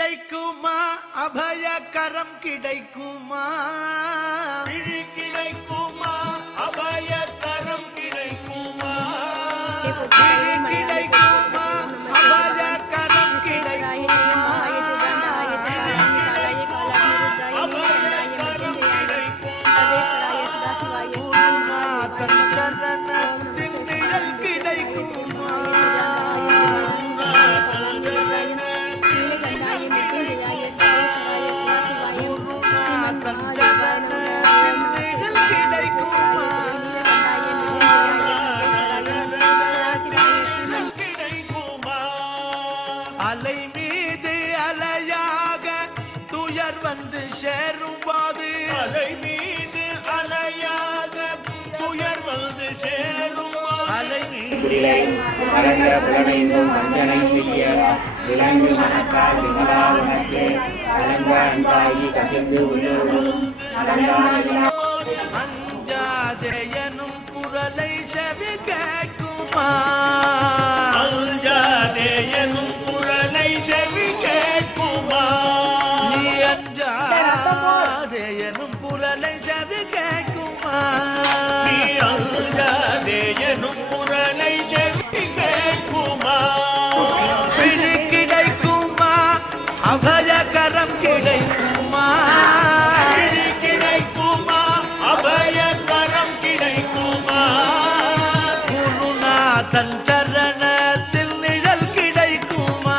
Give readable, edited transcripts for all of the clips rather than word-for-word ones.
கிடைக்குமா அபய கரம் கிடைக்குமா கிடைக்குமா அபய கரம் கிடைக்குமா கிடைக்குமா அபய கரம் கிடைக்குமா அலை மீது அலையாக துயர் வந்து சேரும்போது அலை மீது அலையாக துயர் வந்து சேரும்போது அலை மீது புலனைந்தும் வஞ்சனை செய்ய விலங்கு மனத்தால் விமலாவனத்தை அலங்க அன்பாகி கசிந்து உள்ளோடும் அஞ்சாதேயனும் குரலை செவி கேட்குமா அஞ்சாதேயனும் குரலை செவி கேட்குமா நீ அஞ்சாதேயனும் குரலை செவி கேட்குமா நீ அஞ்சாதேயனும் குரலை செவி கேட்குமா பிடி கிடைக்குமா அபயகரம் கிடைக்குமா கிடைக்குமா அபயகரம் கிடைக்குமா குருநாதன் சரணத்தில் நிழல் கிடைக்குமா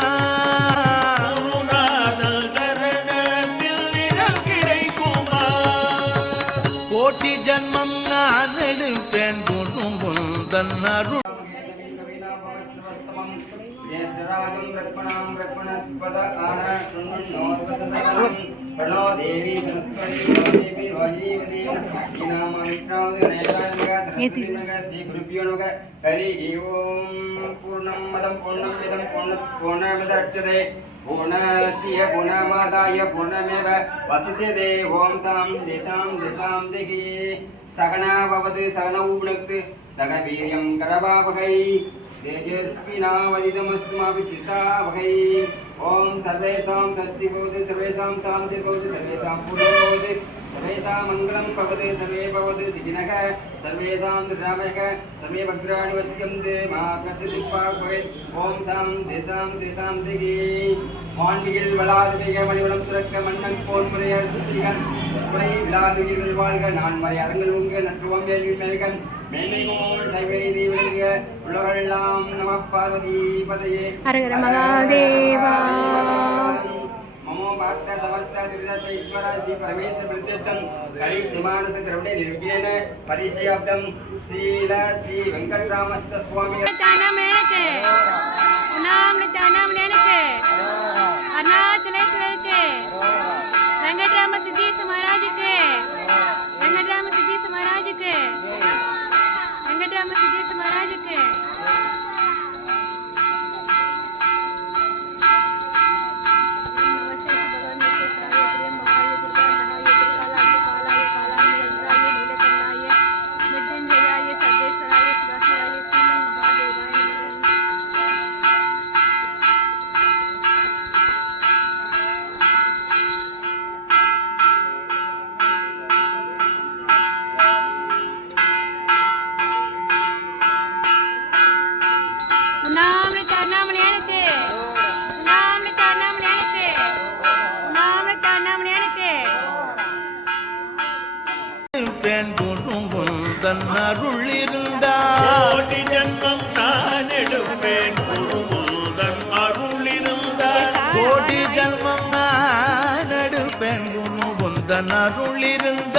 குருநாதன் சரணத்தில் நிழல் கிடைக்குமா கோட்டி ஜன்மம் நான் எடுப்பேன் குருமுந்தன் அருள் प्रणो देवी सरस्वती देवी श्री गुरुभ्यो नमः हरि ओम पूर्णं मदं पूर्णमिदं पूर्णमुदच्यते पूर्णस्य पूर्णमादाय पूर्णमेव वसिष्यते ओम सां देशां देहि सहना भवतु सहनौ भुनक्तु सह वीर्यं करवावहै तेजस्विनावदितमस्तु मा विचितावहै ओम सर्वेषां स्वस्ति भवतु सर्वेषां शान्ति भवतु सर्वेषां पूर्णो भवतु सर्वेषां मङ्गलं भवतु सर्वे भवतु सुखिनः सर्वेषां धृतामयः सर्वे भद्राणि पश्यन्ते मा कश्चित् दुःखभाग् भवेत् ओम देशां दिगि மான்மிகள் வளாதுமிக மணிவளம் சுரக்க மன்னன் போன் முறையர் சுசிகன் உரை விழாதுகிர்கள் வாழ்க நான் மறை அரங்கள் உங்க நற்றுவம் வேள்வி மேகன் மேன்மைகோள் சைவநீதி விளங்க உலகெல்லாம் நம பார்வதி பதையே ஹரஹர மகாதேவா ममो भक्त समस्त त्रिदश ईश्वर श्री परमेश्वर प्रत्यर्थम हरि सिमानस द्रवणे निर्विघ्नेन परिशयाब्दम श्रील श्री वेंकटरामस्त स्वामी तानाम लेनके नाम लेनके अरुणाचलेश्वर के वेंकटराम सिद्धेश महाराज के वेंकटराम सिद्धेश महाराज के वेंकटराम सिद्धेश महाराज के அருள் இருந்தால் ஜன்மம் நான் எடுப்பேன் குருமுந்தன் அருள் இருந்தால் கோடி ஜன்மம் நான் எடுப்பேன் குருமுந்தன் அருள் இருந்தால்